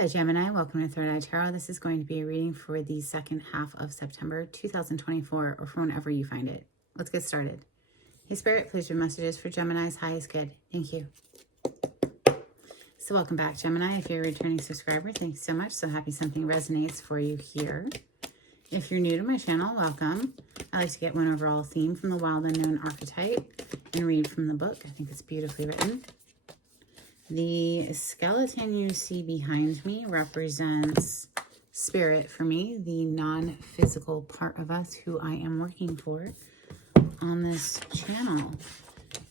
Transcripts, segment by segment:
Hi Gemini, welcome to Third Eye Tarot. This is going to be a reading for the second half of September 2024, or for whenever you find it. Let's get started. Hey Spirit, please read messages for Gemini's highest good. Thank you. So welcome back, Gemini. If you're a returning subscriber, thank you so much. So happy something resonates for you here. If you're new to my channel, welcome. I like to get one overall theme from the Wild Unknown archetype and read from the book. I think it's beautifully written. The skeleton you see behind me represents spirit for me, the non-physical part of us who I am working for on this channel.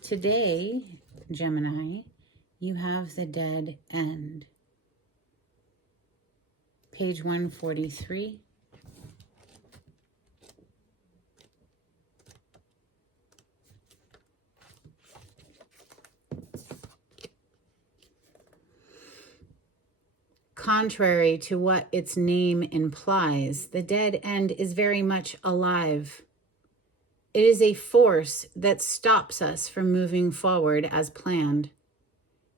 Today, Gemini, you have the dead end. Page 143. Contrary to what its name implies, the dead end is very much alive. It is a force that stops us from moving forward as planned.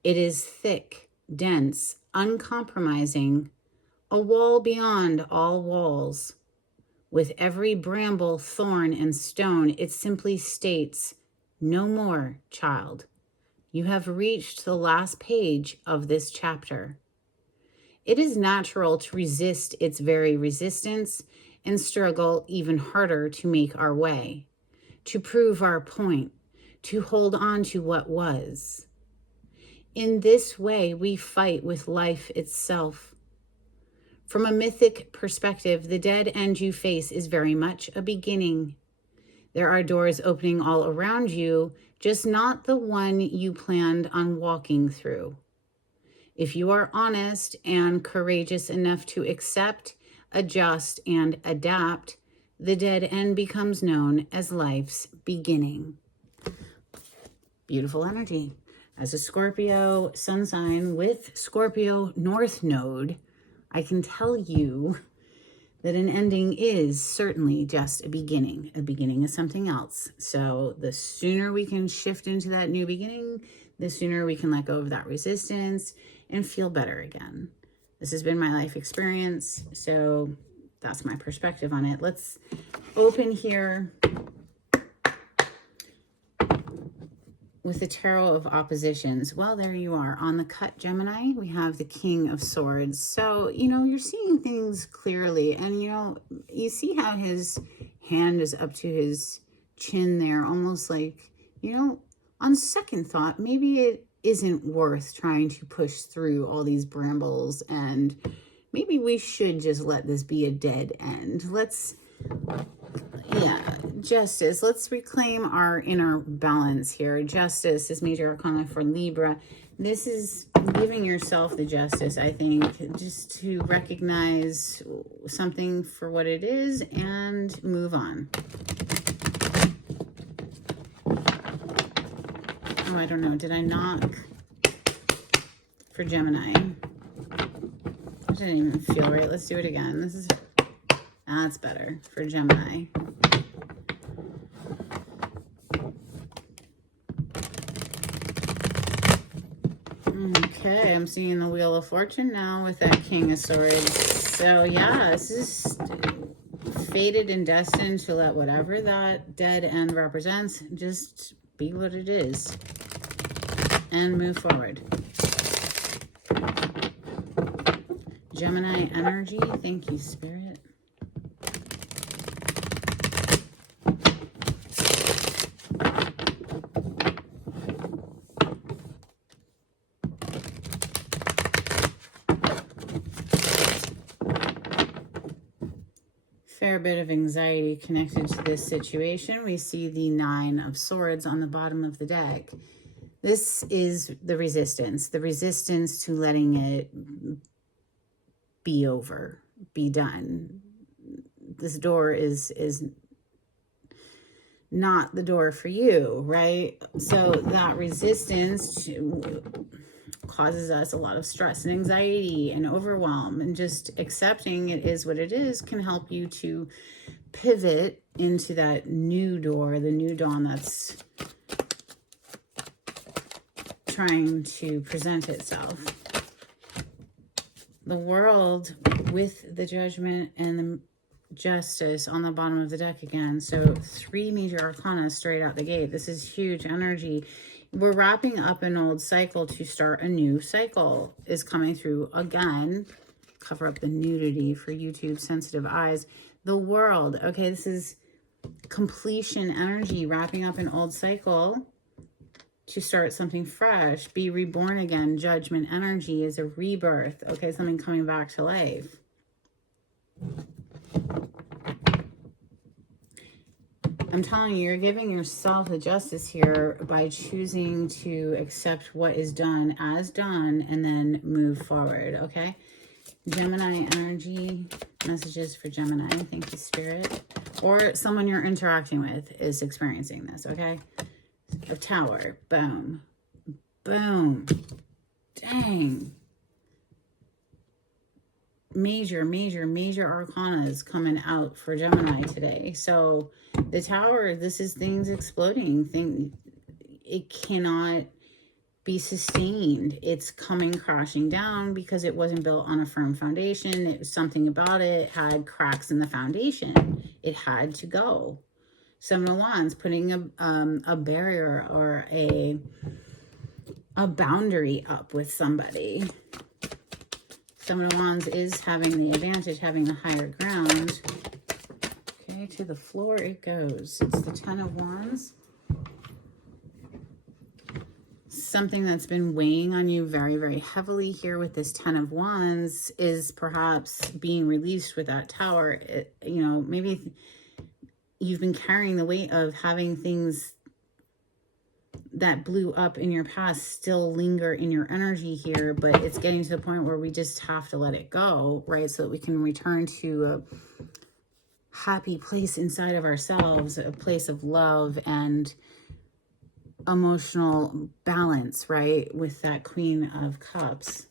It is thick, dense, uncompromising, a wall beyond all walls. With every bramble, thorn, and stone, it simply states, "No more, child. You have reached the last page of this chapter." It is natural to resist its very resistance and struggle even harder to make our way, to prove our point, to hold on to what was. In this way, we fight with life itself. From a mythic perspective, the dead end you face is very much a beginning. There are doors opening all around you, just not the one you planned on walking through. If you are honest and courageous enough to accept, adjust, and adapt, the dead end becomes known as life's beginning. Beautiful energy. As a Scorpio sun sign with Scorpio North Node, I can tell you that an ending is certainly just a beginning. A beginning is something else. So the sooner we can shift into that new beginning, the sooner we can let go of that resistance and feel better again. This has been my life experience, so that's my perspective on it. Let's open here with the Tarot of Oppositions. Well, there you are. On the cut, Gemini, we have the King of Swords. So, you're seeing things clearly. And, you see how his hand is up to his chin there, almost like, on second thought, maybe it isn't worth trying to push through all these brambles, and maybe we should just let this be a dead end. Justice. Let's reclaim our inner balance here. Justice is major arcana for Libra. This is giving yourself the justice, I think, just to recognize something for what it is and move on. Oh, I don't know. Did I knock for Gemini? That didn't even feel right. Let's do it again. That's better for Gemini. Okay, I'm seeing the Wheel of Fortune now with that King of Swords. So yeah, this is fated and destined to let whatever that dead end represents just be what it is and move forward. Gemini energy, thank you, Spirit. Fair bit of anxiety connected to this situation. We see the Nine of Swords on the bottom of the deck. This is the resistance to letting it be over, be done. This door is not the door for you, right? So that resistance causes us a lot of stress and anxiety and overwhelm, and just accepting it is what it is can help you to pivot into that new door, the new dawn that's trying to present itself. The World with the Judgment and the Justice on the bottom of the deck again. So 3 major arcana straight out the gate. This is huge energy. We're wrapping up an old cycle to start a new cycle is coming through again. Cover up the nudity for YouTube sensitive eyes. The World. Okay, this is completion energy, wrapping up an old cycle to start something fresh. Be reborn again. Judgment energy is a rebirth. Okay, something coming back to life. I'm telling you, you're giving yourself the justice here by choosing to accept what is done as done and then move forward, okay? Gemini energy, messages for Gemini. Thank you, Spirit. Or someone you're interacting with is experiencing this, okay? A Tower. Boom. Boom. Dang. Major arcanas coming out for Gemini today. So the Tower, this is things exploding. It cannot be sustained. It's coming crashing down because it wasn't built on a firm foundation. It was something about it had cracks in the foundation. It had to go. Seven of Wands, putting a barrier or a boundary up with somebody. Seven of Wands is having the advantage, having the higher ground. Okay, to the floor it goes. It's the Ten of Wands. Something that's been weighing on you very, very heavily here with this Ten of Wands is perhaps being released with that Tower. You know, maybe you've been carrying the weight of having things that blew up in your past still linger in your energy here, but it's getting to the point where we just have to let it go, right? So that we can return to a happy place inside of ourselves, a place of love and emotional balance, right? With that Queen of Cups.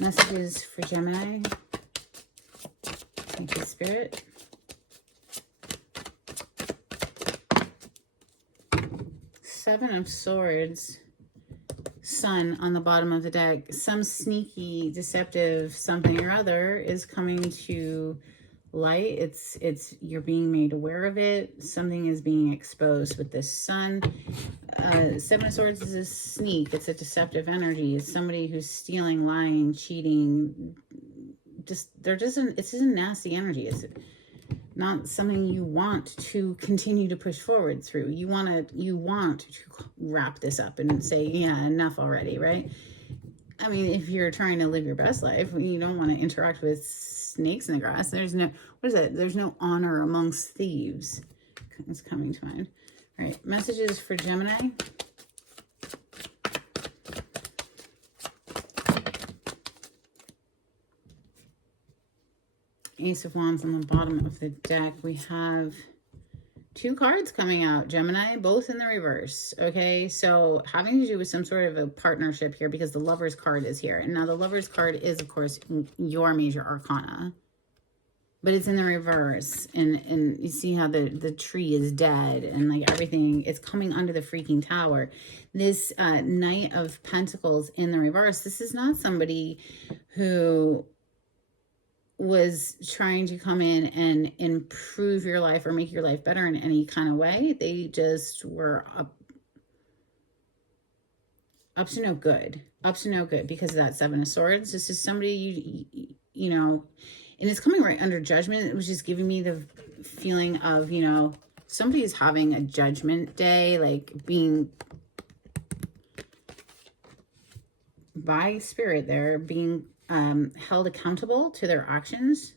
Messages for Gemini. Thank you, Spirit. Seven of Swords, Sun on the bottom of the deck. Some sneaky, deceptive something or other is coming to light. It's you're being made aware of it. Something is being exposed with this Sun. Seven of Swords is a sneak. It's a deceptive energy. It's somebody who's stealing, lying, cheating. It's just a nasty energy. It's not something you want to continue to push forward through. You want to wrap this up and say, yeah, enough already, right? I mean, if you're trying to live your best life, you don't want to interact with snakes in the grass. There's no, what is it? There's no honor amongst thieves. It's coming to mind. All right, messages for Gemini. Ace of Wands on the bottom of the deck. We have 2 cards coming out, Gemini, both in the reverse. Okay, so having to do with some sort of a partnership here because the Lover's card is here. And now the Lover's card is, of course, your major arcana. But it's in the reverse. And you see how the tree is dead and like everything is coming under the freaking Tower. This Knight of Pentacles in the reverse, this is not somebody who was trying to come in and improve your life or make your life better in any kind of way. They just were up to no good. Up to no good because of that Seven of Swords. This is somebody, you know, and it's coming right under judgment. It was just giving me the feeling of, you know, somebody's having a judgment day, like being by spirit there, being held accountable to their actions.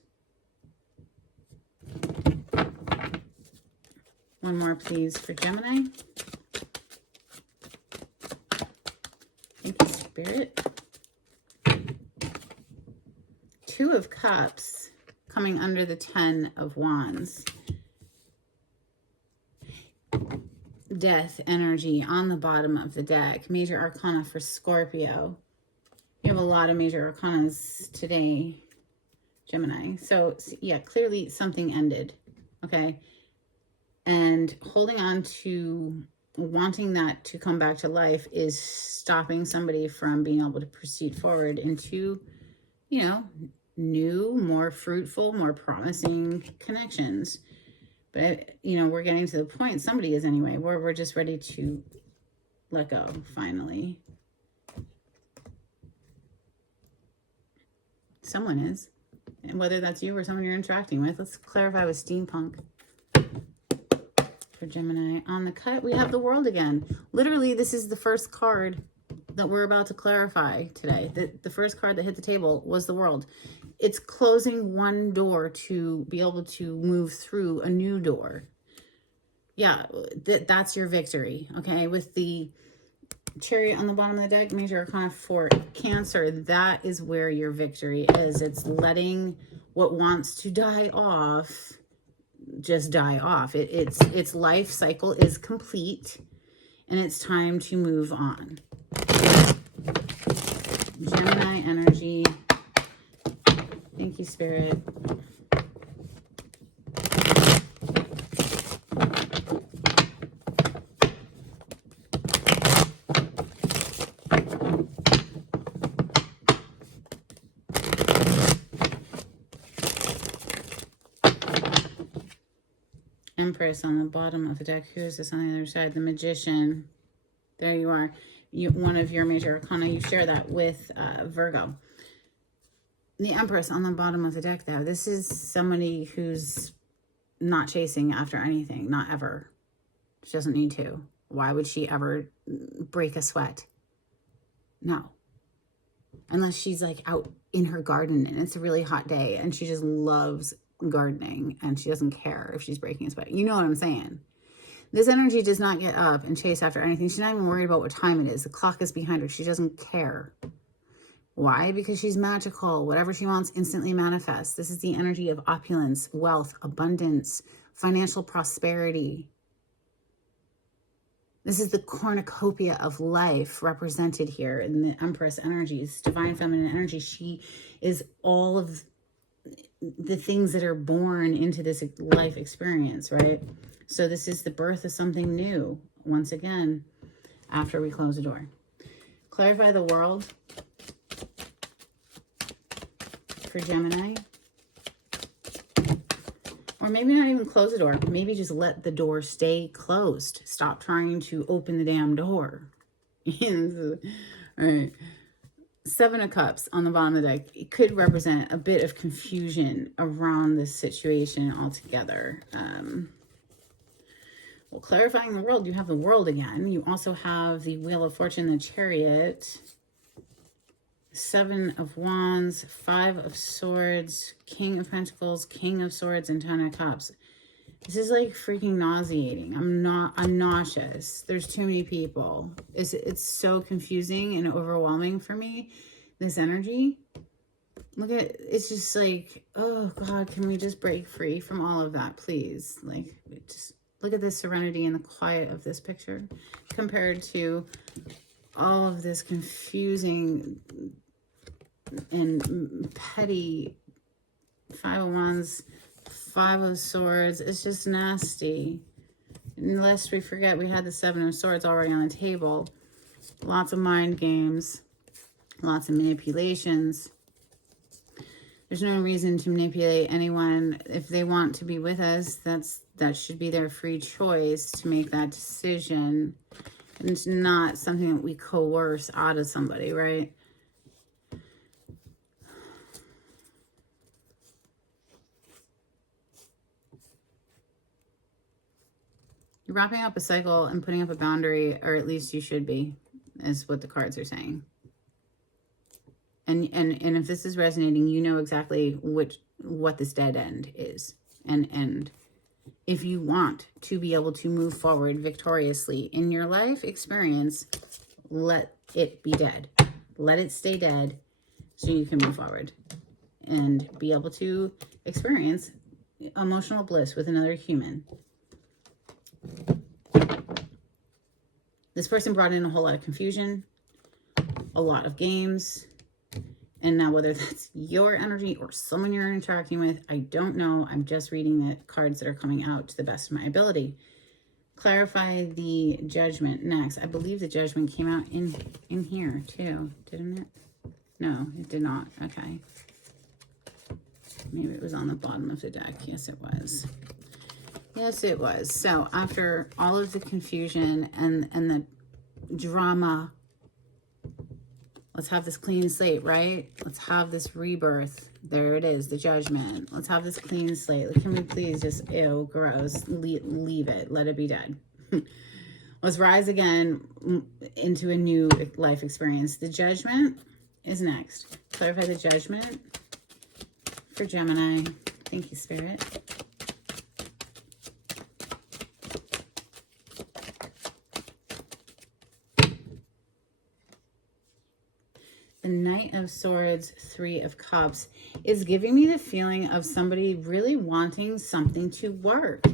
One more, please, for Gemini. Thank you, Spirit. 2 of Cups coming under the 10 of Wands. Death energy on the bottom of the deck. Major Arcana for Scorpio. You have a lot of major arcanas today, Gemini. So, yeah, clearly something ended, okay? And holding on to wanting that to come back to life is stopping somebody from being able to proceed forward into, you know, new, more fruitful, more promising connections. But, you know, we're getting to the point, somebody is anyway, where we're just ready to let go, finally. Someone is. And whether that's you or someone you're interacting with. Let's clarify with steampunk. For Gemini. On the cut, we have the world again. Literally, this is the first card that we're about to clarify today. The first card that hit the table was the world. It's closing one door to be able to move through a new door. Yeah, that's your victory, okay? With the Chariot on the bottom of the deck, Major Arcana for Cancer, that is where your victory is. It's letting what wants to die off just die off. Its life cycle is complete, and it's time to move on. Gemini energy. Thank you, Spirit. Empress on the bottom of the deck. Who is this on the other side? The Magician. There you are. One of your major arcana. You share that with Virgo. The Empress on the bottom of the deck, though. This is somebody who's not chasing after anything. Not ever. She doesn't need to. Why would she ever break a sweat? No. Unless she's like out in her garden and it's a really hot day and she just loves gardening and she doesn't care if she's breaking a sweat. You know what I'm saying? This energy does not get up and chase after anything. She's not even worried about what time it is. The clock is behind her. She doesn't care. Why? Because she's magical. Whatever she wants instantly manifests. This is the energy of opulence, wealth, abundance, financial prosperity. This is the cornucopia of life represented here in the Empress energies, divine feminine energy. She is all of the things that are born into this life experience, right? So this is the birth of something new, once again, after we close the door. Clarify the world for Gemini. Or maybe not even close the door. Maybe just let the door stay closed. Stop trying to open the damn door. All right. 7 of Cups on the bottom of the deck. It could represent a bit of confusion around this situation altogether. Well, clarifying the world, you have the world again. You also have the Wheel of Fortune, the Chariot, 7 of Wands, 5 of Swords, King of Pentacles, King of Swords, and 10 of Cups. This is like freaking nauseating. I'm nauseous. There's too many people. It's so confusing and overwhelming for me, this energy. Look at, it's just like, oh God, can we just break free from all of that, please? Like, just look at the serenity and the quiet of this picture compared to all of this confusing and petty 5 of Wands, 5 of Swords. It's just nasty. And lest we forget, we had the 7 of Swords already on the table. Lots of mind games, lots of manipulations. There's no reason to manipulate anyone. If they want to be with us, that should be their free choice to make that decision. And it's not something that we coerce out of somebody, right? You're wrapping up a cycle and putting up a boundary, or at least you should be, is what the cards are saying. And if this is resonating, you know exactly what this dead end is. And if you want to be able to move forward victoriously in your life experience, let it be dead. Let it stay dead so you can move forward and be able to experience emotional bliss with another human. This person brought in a whole lot of confusion, a lot of games. And now whether that's your energy or someone you're interacting with, I don't know. I'm just reading the cards that are coming out to the best of my ability. Clarify the Judgment next. I believe the Judgment came out in here too, didn't it? No, it did not. Okay. Maybe it was on the bottom of the deck. Yes, it was. Yes, it was. So after all of the confusion and the drama, let's have this clean slate, right? Let's have this rebirth. There it is, the Judgment. Let's have this clean slate. Can we please just, ew, gross, leave it. Let it be dead. Let's rise again into a new life experience. The Judgment is next. Clarify the Judgment for Gemini. Thank you, Spirit. The Knight of Swords, Three of Cups is giving me the feeling of somebody really wanting something to work,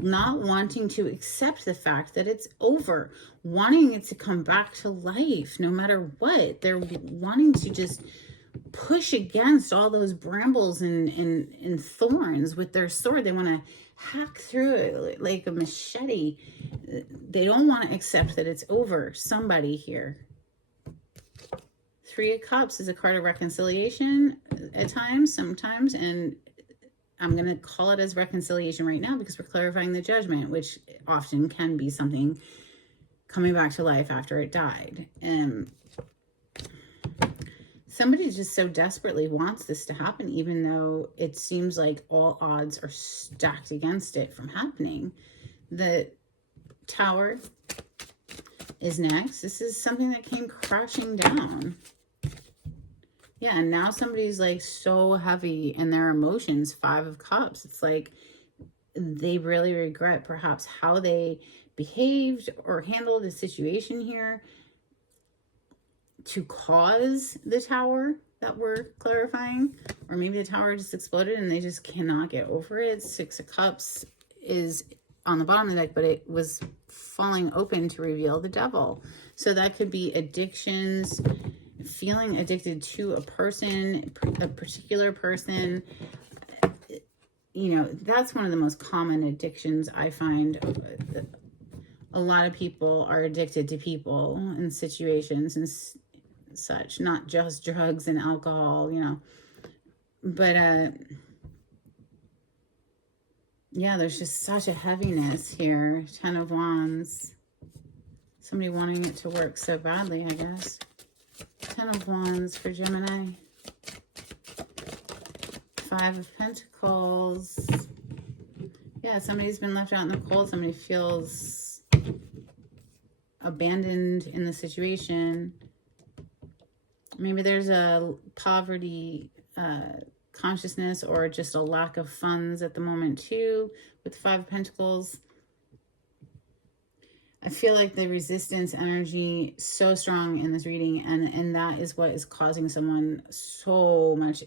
not wanting to accept the fact that it's over, wanting it to come back to life no matter what. They're wanting to just push against all those brambles and thorns with their sword. They want to hack through it like a machete. They don't want to accept that it's over. Somebody here. Three of Cups is a card of reconciliation at times, sometimes, and I'm going to call it as reconciliation right now because we're clarifying the Judgment, which often can be something coming back to life after it died. And somebody just so desperately wants this to happen, even though it seems like all odds are stacked against it from happening. The Tower is next. This is something that came crashing down. Yeah, and now somebody's like so heavy in their emotions. Five of Cups. It's like they really regret perhaps how they behaved or handled the situation here to cause the Tower that we're clarifying. Or maybe the Tower just exploded and they just cannot get over it. Six of Cups is on the bottom of the deck, but it was falling open to reveal the Devil. So that could be addictions, feeling addicted to a person, a particular person. You know, that's one of the most common addictions I find. A lot of people are addicted to people and situations and such, not just drugs and alcohol, you know. But yeah, there's just such a heaviness here. 10 of Wands. Somebody wanting it to work so badly, I guess. 10 of Wands for Gemini. 5 of Pentacles. Yeah, somebody's been left out in the cold. Somebody feels abandoned in the situation. Maybe there's a poverty consciousness or just a lack of funds at the moment too with 5 of Pentacles. I feel like the resistance energy so strong in this reading, and that is what is causing someone so much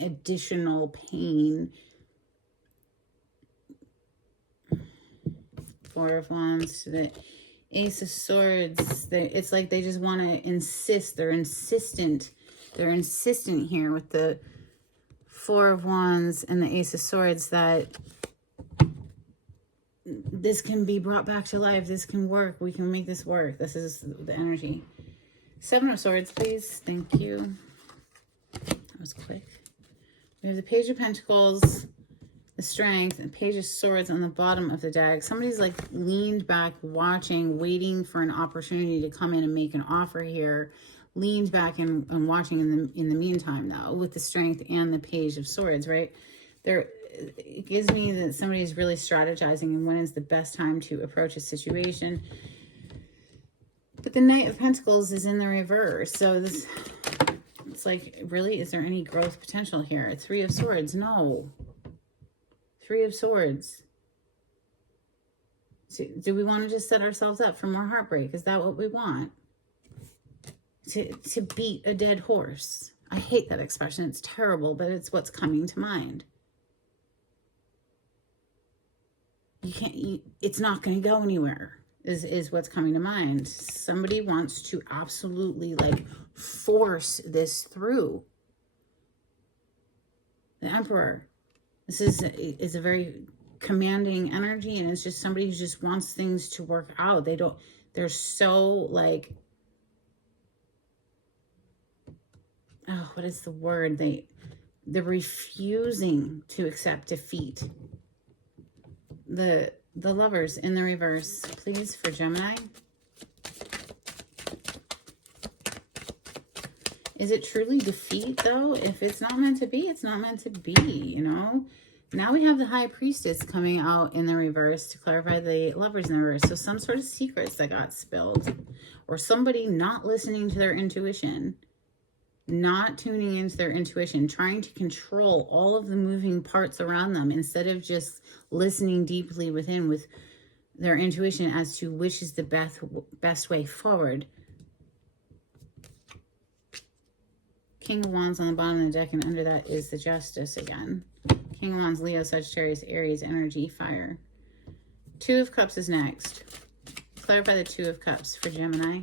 additional pain. 4 of Wands to the Ace of Swords. It's like they just want to insist. They're insistent. They're insistent here with the 4 of Wands and the Ace of Swords that this can be brought back to life. This can work. We can make this work. This is the energy. 7 of Swords, please. Thank you. That was quick. We have the Page of Pentacles, the Strength, and Page of Swords on the bottom of the deck. Somebody's like leaned back, watching, waiting for an opportunity to come in and make an offer here. Leaned back and watching in the meantime, though, with the Strength and the Page of Swords, right? It gives me that somebody's really strategizing and when is the best time to approach a situation. But the Knight of Pentacles is in the reverse. So this, it's like, really, is there any growth potential here? 3 of Swords, no. 3 of Swords. So do we want to just set ourselves up for more heartbreak? Is that what we want? To beat a dead horse. I hate that expression. It's terrible, but it's what's coming to mind. It's not going to go anywhere is what's coming to mind. Somebody wants to absolutely like force this through. The Emperor. This is a very commanding energy, and it's just somebody who just wants things to work out. They're so like, oh, what is the word? They're refusing to accept defeat. The Lovers in the reverse, please, for Gemini. Is it truly defeat, though? If it's not meant to be, it's not meant to be, you know? Now we have the High Priestess coming out in the reverse to clarify the Lovers in the reverse. So some sort of secrets that got spilled, or somebody not listening to their intuition, not tuning into their intuition, trying to control all of the moving parts around them instead of just listening deeply within with their intuition as to which is the best way forward. King of Wands on the bottom of the deck, and under that is the Justice again. King of Wands, Leo, Sagittarius, Aries, energy, fire. Two of Cups is next. Clarify the Two of Cups for Gemini.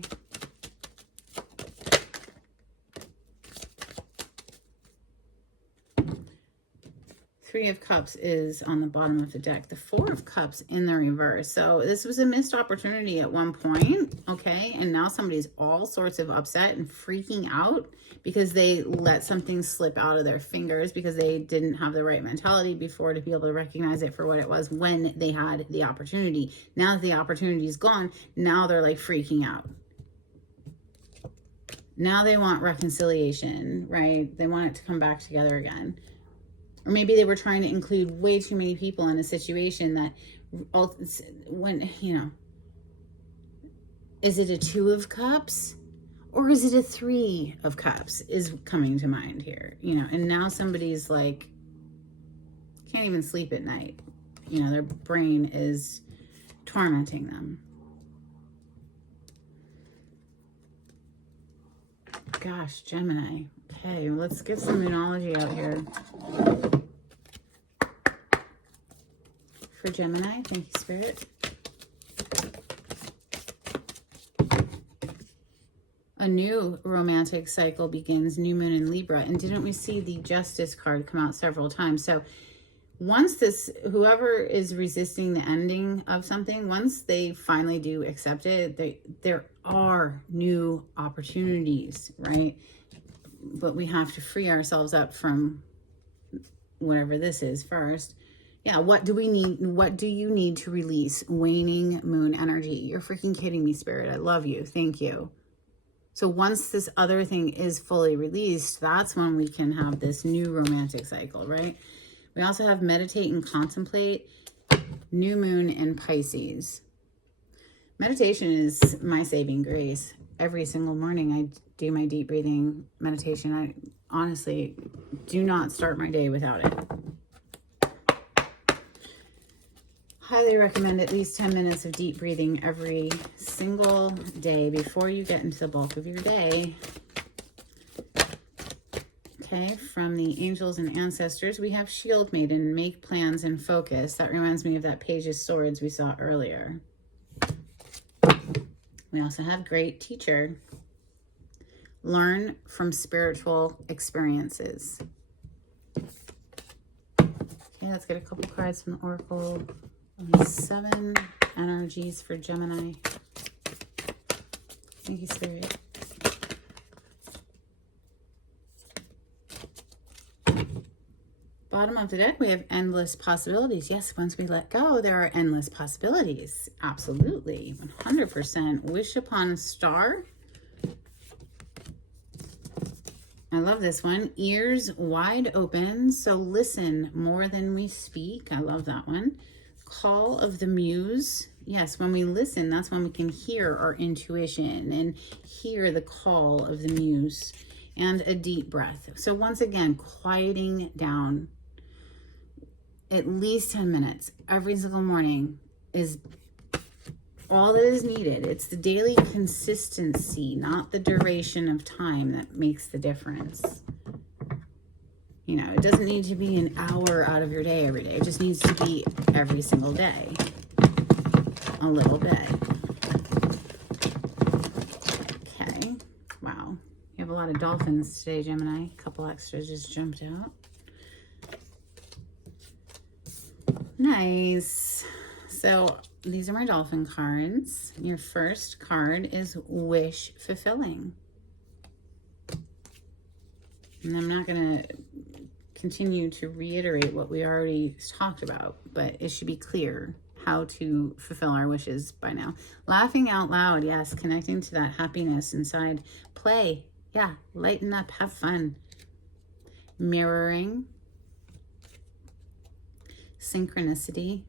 Three of Cups is on the bottom of the deck. The Four of Cups in the reverse. So this was a missed opportunity at one point, okay? And now somebody's all sorts of upset and freaking out because they let something slip out of their fingers because they didn't have the right mentality before to be able to recognize it for what it was when they had the opportunity. Now that the opportunity is gone, now they're like freaking out. Now they want reconciliation, right? They want it to come back together again. Or maybe they were trying to include way too many people in a situation that, when, you know, is it a Two of Cups or is it a Three of Cups is coming to mind here, you know, and now somebody's like, can't even sleep at night. You know, their brain is tormenting them. Gosh, Gemini. Okay, let's get some Moonology out here. For Gemini, thank you, Spirit. A new romantic cycle begins, new moon in Libra. And didn't we see the Justice card come out several times? So once this, whoever is resisting the ending of something, once they finally do accept it, there are new opportunities, right? But we have to free ourselves up from whatever this is first. Yeah, what do we need? What do you need to release? Waning moon energy. You're freaking kidding me, Spirit. I love you. Thank you. So once this other thing is fully released, that's when we can have this new romantic cycle, right? We also have meditate and contemplate, new moon in Pisces. Meditation is my saving grace. Every single morning I do my deep breathing meditation. I honestly do not start my day without it. Highly recommend at least 10 minutes of deep breathing every single day before you get into the bulk of your day. Okay, from the angels and ancestors, we have Shield Maiden, make plans and focus. That reminds me of that Page of Swords we saw earlier. We also have Great Teacher, learn from spiritual experiences. Okay, let's get a couple cards from the Oracle. 7 energies for Gemini. Thank you, Spirit. Bottom of the deck, we have endless possibilities. Yes, once we let go, there are endless possibilities. Absolutely. 100%. Wish upon a star. I love this one. Ears wide open, so listen more than we speak. I love that one. Call of the Muse. Yes, when we listen, that's when we can hear our intuition and hear the call of the Muse. And a deep breath. So once again, quieting down. At least 10 minutes every single morning is all that is needed. It's the daily consistency, not the duration of time, that makes the difference. You know, it doesn't need to be an hour out of your day every day. It just needs to be every single day. A little bit. Okay. Wow. You have a lot of dolphins today, Gemini. A couple extras just jumped out. Nice. So these are my dolphin cards. Your first card is wish fulfilling. And I'm not going to continue to reiterate what we already talked about, but it should be clear how to fulfill our wishes by now. Laughing out loud, yes, connecting to that happiness inside. Play, yeah, lighten up, have fun. Mirroring, synchronicity,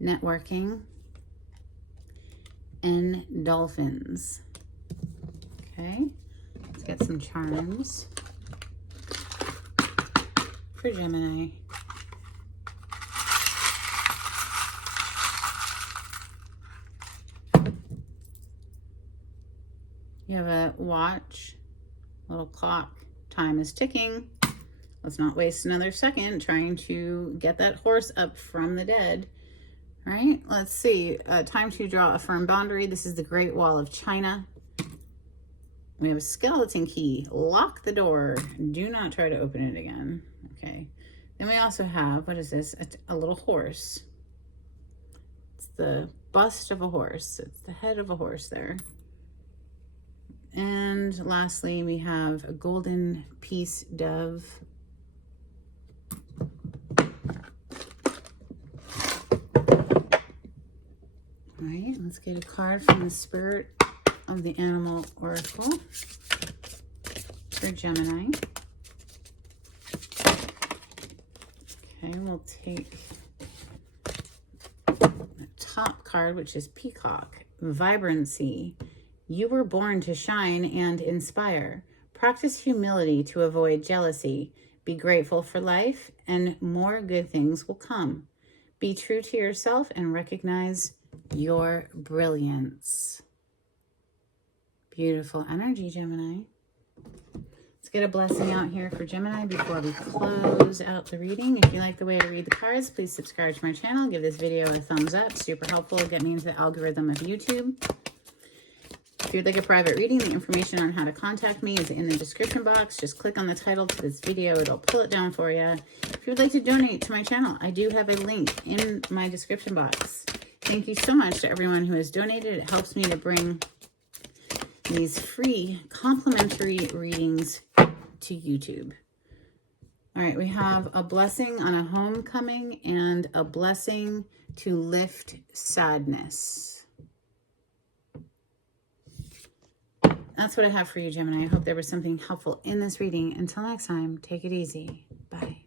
networking, and dolphins. Okay, let's get some charms for Gemini. You have a watch, little clock. Time is ticking. Let's not waste another second trying to get that horse up from the dead. All right, let's see. Time to draw a firm boundary. This is the Great Wall of China. We have a skeleton key. Lock the door. Do not try to open it again. Okay. Then we also have, what is this? A little horse. It's the bust of a horse. It's the head of a horse there. And lastly, we have a golden peace dove. All right, let's get a card from the Spirit of the Animal Oracle for Gemini. Okay, we'll take the top card, which is Peacock. Vibrancy. You were born to shine and inspire. Practice humility to avoid jealousy. Be grateful for life, and more good things will come. Be true to yourself and recognize your brilliance. Beautiful energy, Gemini. Let's get a blessing out here for Gemini before we close out the reading. If you like the way I read the cards, please subscribe to my channel. Give this video a thumbs up. Super helpful. Get me into the algorithm of YouTube. If you'd like a private reading, the information on how to contact me is in the description box. Just click on the title to this video. It'll pull it down for you. If you would like to donate to my channel, I do have a link in my description box. Thank you so much to everyone who has donated. It helps me to bring these free complimentary readings to YouTube. All right, we have a blessing on a homecoming and a blessing to lift sadness. That's what I have for you, Gemini. I hope there was something helpful in this reading. Until next time, take it easy. Bye.